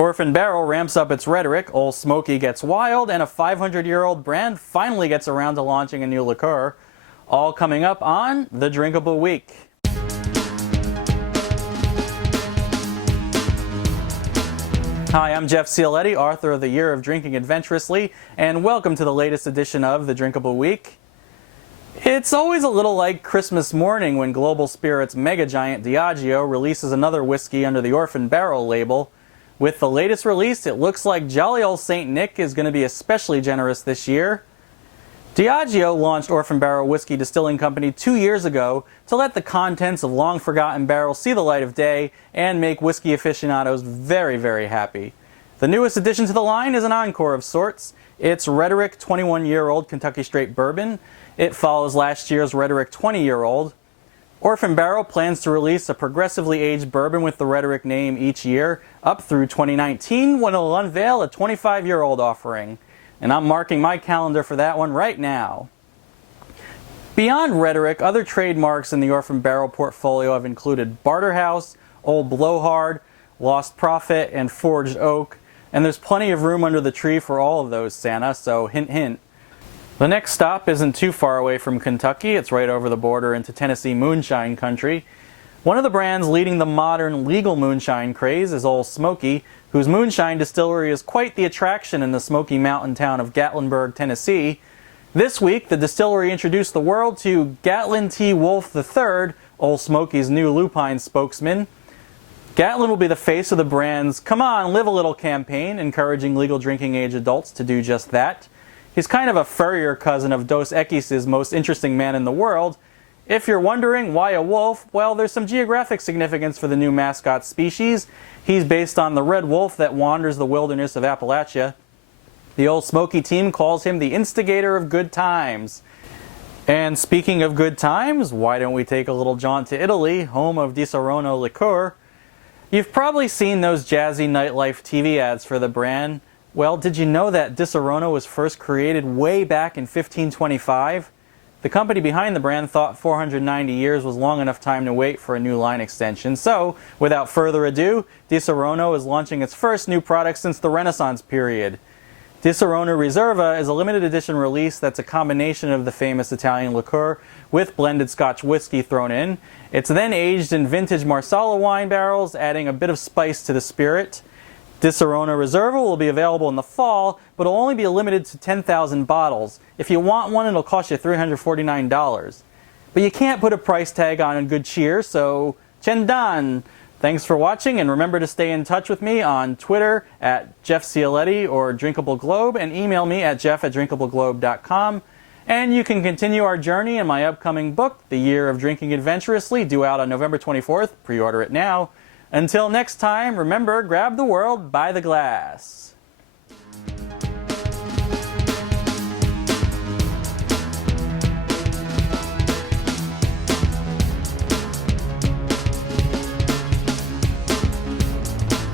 Orphan Barrel ramps up its Rhetoric, Ole Smoky gets wild, and a 500-year-old brand finally gets around to launching a new liqueur. All coming up on the Drinkable Week. Hi, I'm Jeff Cialetti, author of The Year of Drinking Adventurously, and welcome to the latest edition of the Drinkable Week. It's always a little like Christmas morning when global spirits mega giant Diageo releases another whiskey under the Orphan Barrel label. With the latest release, it looks like jolly old St. Nick is going to be especially generous this year. Diageo launched Orphan Barrel Whiskey Distilling Company 2 years ago to let the contents of long-forgotten barrels see the light of day and make whiskey aficionados very, very happy. The newest addition to the line is an encore of sorts. It's Rhetoric 21-year-old Kentucky Straight Bourbon. It follows last year's Rhetoric 20-year-old. Orphan Barrel plans to release a progressively aged bourbon with the Rhetoric name each year, up through 2019 when it'll unveil a 25-year-old offering. And I'm marking my calendar for that one right now. Beyond Rhetoric, other trademarks in the Orphan Barrel portfolio have included Barterhouse, Old Blowhard, Lost Prophet, and Forged Oak. And there's plenty of room under the tree for all of those, Santa, so hint hint. The next stop isn't too far away from Kentucky. It's right over the border into Tennessee moonshine country. One of the brands leading the modern legal moonshine craze is Ole Smoky, whose moonshine distillery is quite the attraction in the Smoky Mountain town of Gatlinburg, Tennessee. This week, the distillery introduced the world to Gatlin T. Wolf III, Ole Smoky's new lupine spokesman. Gatlin will be the face of the brand's Come On, Live a Little campaign, encouraging legal drinking age adults to do just that. He's kind of a furrier cousin of Dos Equis' most interesting man in the world. If you're wondering why a wolf, well, there's some geographic significance for the new mascot species. He's based on the red wolf that wanders the wilderness of Appalachia. The Ole Smoky team calls him the instigator of good times. And speaking of good times, why don't we take a little jaunt to Italy, home of Disaronno Liqueur? You've probably seen those jazzy nightlife TV ads for the brand. Well, did you know that Disaronno was first created way back in 1525? The company behind the brand thought 490 years was long enough time to wait for a new line extension. So, without further ado, Disaronno is launching its first new product since the Renaissance period. Disaronno Riserva is a limited edition release that's a combination of the famous Italian liqueur with blended Scotch whiskey thrown in. It's then aged in vintage Marsala wine barrels, adding a bit of spice to the spirit. Disaronno Riserva will be available in the fall, but it'll only be limited to 10,000 bottles. If you want one, it'll cost you $349. But you can't put a price tag on a good cheer, so Cendan! Thanks for watching, and remember to stay in touch with me on Twitter at Jeff Cialetti or Drinkable Globe, and email me at jeff@drinkableglobe.com. And you can continue our journey in my upcoming book, The Year of Drinking Adventurously, due out on November 24th. Pre-order it now. Until next time, remember, grab the world by the glass.